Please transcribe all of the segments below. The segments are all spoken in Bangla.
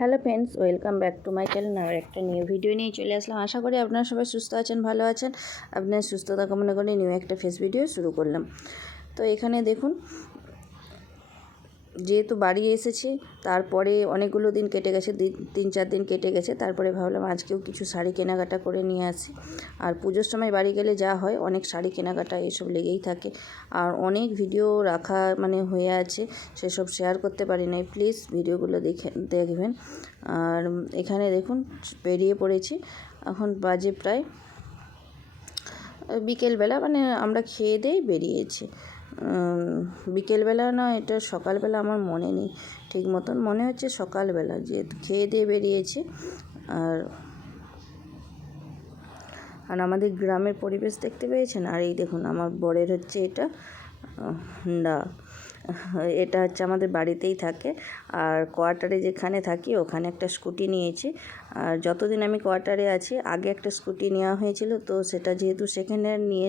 Hello friends, welcome back to my channel. আর একটা নিউ ভিডিও নিয়ে চলে আসলাম। আশা করি আপনারা সবাই সুস্থ আছেন, ভালো আছেন। আপনার সুস্থতা কামনা করে নিউ একটা ফেস ভিডিও শুরু করলাম। তো এখানে দেখুন, যেহেতু বাড়ি এসেছি, তারপরে অনেকগুলো দিন কেটে গেছে, 3-4 দিন কেটে গেছে। তারপরে ভাবলাম আজকেও কিছু শাড়ি কেনাকাটা করে নিয়ে আসি। আর পুজোর সময় বাড়ি গেলে যা হয়, অনেক শাড়ি কেনাকাটা এসব লেগেই থাকে। আর অনেক ভিডিও রাখা হয়ে আছে, সেসব শেয়ার করতে পারি নাই। প্লিজ ভিডিওগুলো দেখবেন। আর এখানে দেখুন, বেরিয়ে পড়েছি। এখন বাজে প্রায় বিকেলবেলা, আমরা খেয়ে দিয়েই বেরিয়েছি। বিকেলবেলা না, এটা সকালবেলা, আমার মনে নেই ঠিক মতন, মনে হচ্ছে সকালবেলা, যেহেতু খেয়ে দিয়ে বেরিয়েছি। আর আমাদের গ্রামের পরিবেশ দেখতে পেয়েছেন। আর এই দেখুন, আমার বরের হচ্ছে এটা না, এটা হচ্ছে আমাদের বাড়িতেই থাকে। আর কোয়ার্টারে যেখানে থাকি ওখানে একটা স্কুটি নিয়েছি। আর যতদিন আমি কোয়ার্টারে আছি, আগে একটা স্কুটি নেওয়া হয়েছিল, তো সেটা যেহেতু সেকেন্ড হ্যান্ড নিয়ে,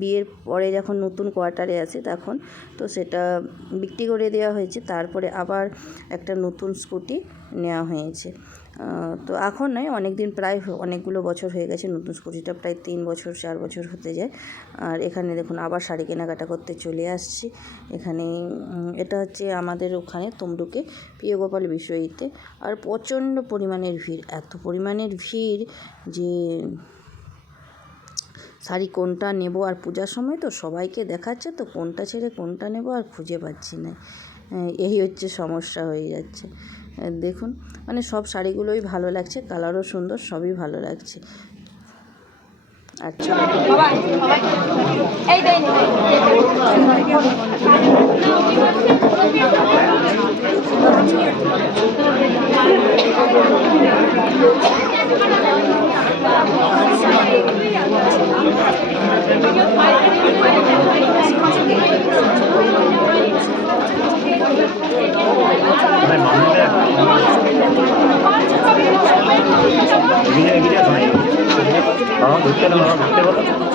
বিয়ের পরে যখন নতুন কোয়ার্টারে আছি তখন, তো সেটা বিক্রি করে দেওয়া হয়েছে। তারপরে আবার একটা নতুন স্কুটি নেওয়া হয়েছে। তো এখন নয়, অনেক দিন, প্রায় অনেকগুলো বছর হয়ে গেছে। নতুন স্কুটিটা প্রায় 3 বছর 4 বছর হতে যায়। আর এখানে দেখুন, আবার শাড়ি কেনাকাটা করতে চলে আসছি। এখানে এটা হচ্ছে আমাদের ওখানে তমলুকে প্রিয় গোপাল বিষয়ীতে। আর প্রচণ্ড পরিমাণের ভিড়, এত পরিমাণের ভিড় যে শাড়ি কোনটা নেব। আর পূজার সময় তো সবাইকে দেখাচ্ছে, তো কোনটা ছেড়ে কোনটা নেব আর খুঁজে পাচ্ছি না। এই হচ্ছে সমস্যা হয়ে যাচ্ছে। দেখুন, সব শাড়িগুলোই ভালো লাগছে, কালারও সুন্দর, সবই ভালো লাগছে। আচ্ছা,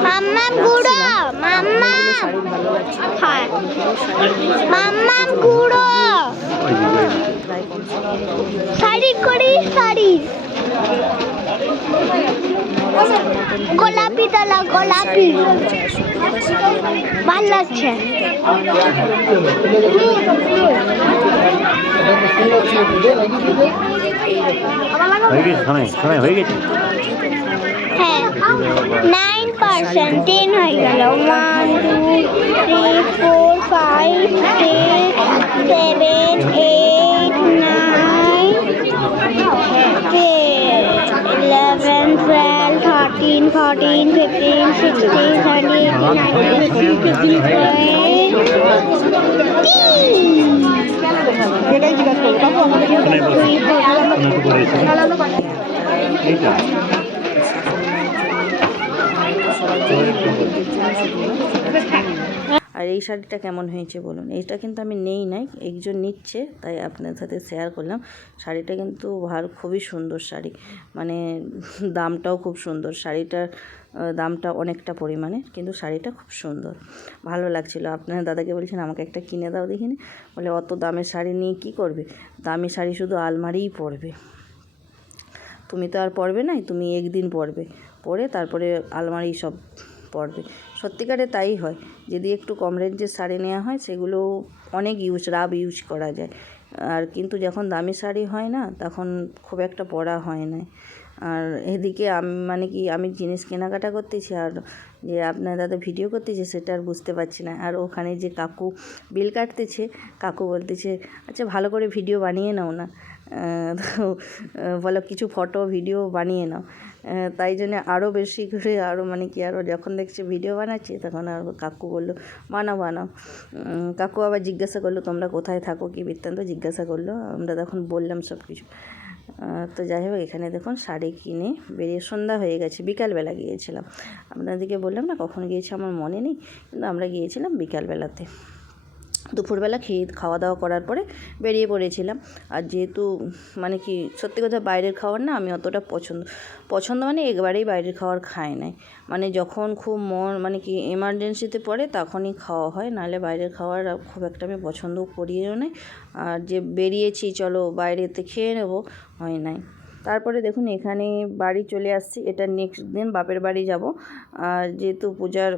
মাম্মাম গুঁড়ো, মাম্মাম হ্যাঁ, মাম্মাম গুঁড়ো শাড়ি করি, শাড়ি গোলাপি তালা, গোলাপি ভাল লাগছে। হ্যাঁ, 9%, 10 হয়ে গেল। 1 2 3 4 5 6 7 8 9 10 11 12 13 14 15 16 17 18 আর এই শাড়িটা কেমন হয়েছে বলুন। এইটা কিন্তু আমি নেই নাই, একজন নিচ্ছে, তাই আপনার সাথে শেয়ার করলাম। শাড়িটা কিন্তু খুবই সুন্দর শাড়ি, দামটাও খুব সুন্দর। শাড়িটার দামটা অনেকটা পরিমাণে, কিন্তু শাড়িটা খুব সুন্দর, ভালো লাগছিলো। আপনার দাদাকে বলছেন আমাকে একটা কিনে দাও দেখিনি। বলে অত দামের শাড়ি নিয়ে কী করবে, দামি শাড়ি শুধু আলমারিই পরবে, তুমি তো আর পরবে নাই, তুমি একদিন পরে তারপরে আলমারি সব পরবে। সত্যিকারে তাই হয়। যদি একটু কম রেঞ্জের শাড়ি নেওয়া হয়, সেগুলো অনেক রাব ইউজ করা যায়। আর কিন্তু যখন দামি শাড়ি হয় না, তখন খুব একটা পরা হয় না। আর এদিকে আমি জিনিস কেনাকাটা করতেছি, আর যে আপনার দাদা ভিডিও করতেছে সেটা আর বুঝতে পারছি না। আর ওখানে যে কাকু বিল কাটতেছে, কাকু বলতেছে আচ্ছা ভালো করে ভিডিও বানিয়ে নাও না, তো বলো কিছু ফটো ভিডিও বানিয়ে নাও। তাই জন্য আরও বেশি করে, আরও যখন দেখছি ভিডিও বানাচ্ছি, তখন আর কাকু বললো বানাও। কাকু আবার জিজ্ঞাসা করলো তোমরা কোথায় থাকো, কী বৃত্তান্ত জিজ্ঞাসা করলো। আমরা তখন বললাম সব কিছু। তো যাই হোক, এখানে দেখুন শাড়ি কিনে বেরিয়ে সন্ধ্যা হয়ে গেছে, বিকালবেলা গিয়েছিলাম। আপনাদেরকে বললাম না কখন গিয়েছি আমার মনে নেই, কিন্তু আমরা গিয়েছিলাম বিকালবেলাতে। দুপুরবেলা খাওয়া দাওয়া করার পরে বেরিয়ে পড়েছিলাম। আর যেহেতু মানে কি সত্যি কথা বাইরের খাবার না আমি অতটা পছন্দ মানে একবারেই বাইরের খাবার খাই নাই, মানে যখন খুব মানে কি এমার্জেন্সিতে পড়ে তখনই খাওয়া হয়, নাহলে বাইরের খাবার খুব একটা আমি পছন্দও করিও না। আর যে বেরিয়েছি চলো বাইরেতে খেয়ে নেবো হয় নাই। তারপরে দেখুন এখানে বাড়ি চলে আসছি, এটা নেক্সট দিন বাপের বাড়ি যাব। আর যেহেতু পূজার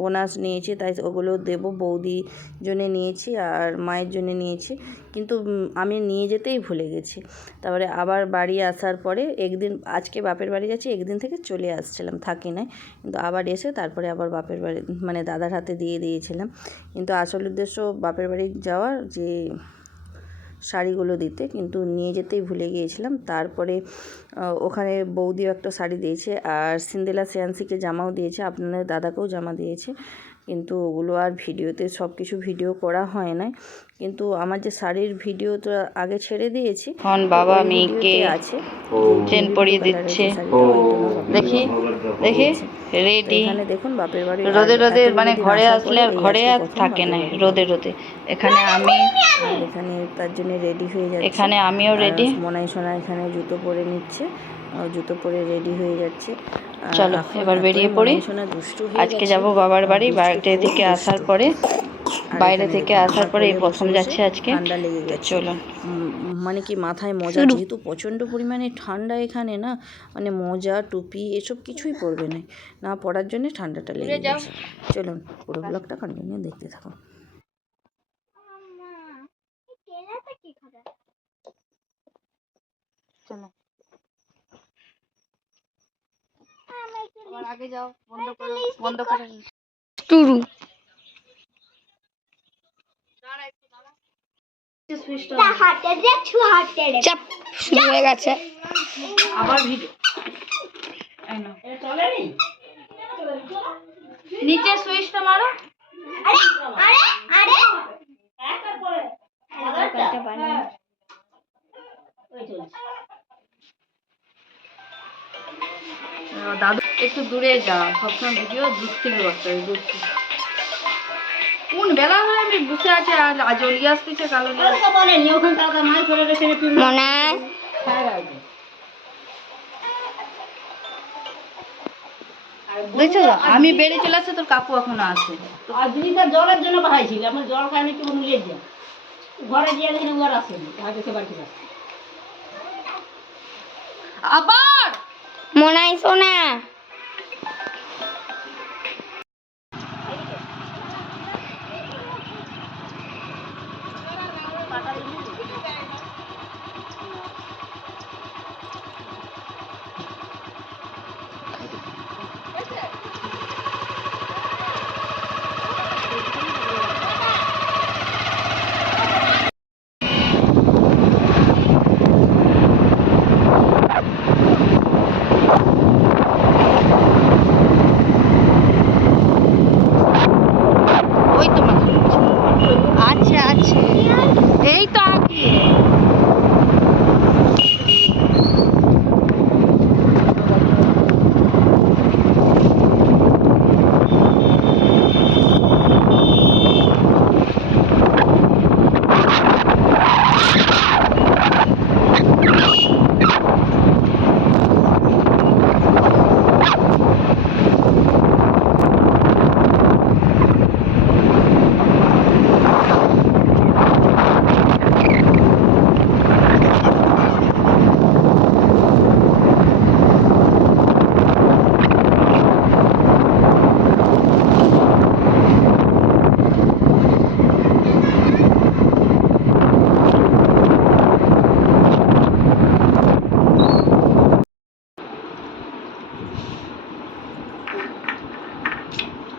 বোনাস নিয়েছি তাই ওগুলো দেবো, বৌদির জন্যে নিয়েছি আর মায়ের জন্যে নিয়েছি, কিন্তু আমি নিয়ে যেতেই ভুলে গেছি। তারপরে আবার বাড়ি আসার পরে একদিন আজকে বাপের বাড়ি যাচ্ছি, একদিন থেকে চলে আসছিলাম, থাকি নাই, কিন্তু আবার এসে তারপরে আবার বাপের বাড়ি মানে দাদার হাতে দিয়ে দিয়েছিলাম। কিন্তু আসল উদ্দেশ্য বাপের বাড়ি যাওয়ার যে শাড়িগুলো দিতে, কিন্তু নিয়ে যেতেই ভুলে গিয়েছিলাম। তারপরে ওখানে বৌদিও একটা শাড়ি দিয়েছে আর সিন্দেলা শ্রেয়ান্সীকে জামাও দিয়েছে, আপনাদের দাদাকেও জামা দিয়েছে, কিন্তু ওগুলো আর ভিডিওতে সব কিছু ভিডিও করা হয় না। কিন্তু আমার যে শাড়ির ভিডিওটা আগে ছেড়ে দিয়েছি, এখন বাবা মেয়েকে আছে চেন পরিয়ে দিচ্ছে, দেখি দেখি রেডি। এখানে দেখুন বাপের বাড়ি রোদে রোদে মানে ঘরে আসলে আর ঘরে আর থাকে না, রোদে রোদে। এখানে আমি এখানে তার জন্য রেডি হয়ে যাচ্ছে, এখানে আমিও রেডি। মনাই সোনা এখানে জুতো পরে নিচ্ছে, জুতো পরে রেডি হয়ে যাচ্ছে। চলো এবার বেরিয়ে পড়ি। আজকে যাব বাবার বাড়ি, বাইরে থেকে আসার পরে এই প্রথম যাচ্ছে আজকে। ঠান্ডা লেগে গেছে, চলো মানে কি মাথায় মোজা, যেহেতু প্রচণ্ড পরিমাণে ঠান্ডা এখানে না, মানে মোজা টুপি এসব কিছুই পরবে না পরার জন্য ঠান্ডাটা লেগে গেছে। চলুন পুরো ব্লগটা কন্টিনিউ দেখতে থাকুন। চলো আগে যাও, বন্ধ করো টুরু। চাপ শুরু হয়ে গেছে আবার ভিডিও। নিচে সুইচটা মারো। দাদু একটু দূরে যা, সবসময় ভিডিও দূর থেকে করতে হবে, দূর থেকে। কোন বেলা হয়ে আমি বসে আছে, আজ অলিয়ে আসতেছে কালো বুঝছো। আমি বেড়ে চলে আসছে, তোর কাকু এখনো আছে। আর দিদিটা জলের জন্য বাহাইছিল, আমার জল খায় না, কি নিয়ে যা ঘরে গিয়ে দেখি ওর আসেনি, আগে বাড়ি আসে আবার মনাই সোনা ওই তো আছে আছে, এই তো আগে।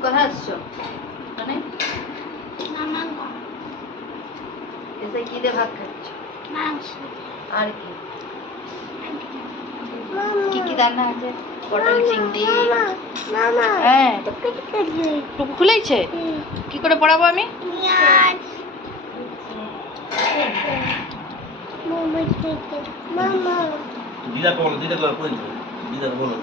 কোথায় আসছো? মানে এসে কি দিয়ে ভাত খাচ্ছ? আর কি কি কি রান্না আছে? পটল চিংড়ি। হ্যাঁ টুকু খুলেছে, কি করে পড়াবো আমি? মামা দিদা বলো, দিদা বলো, দিদা বলো।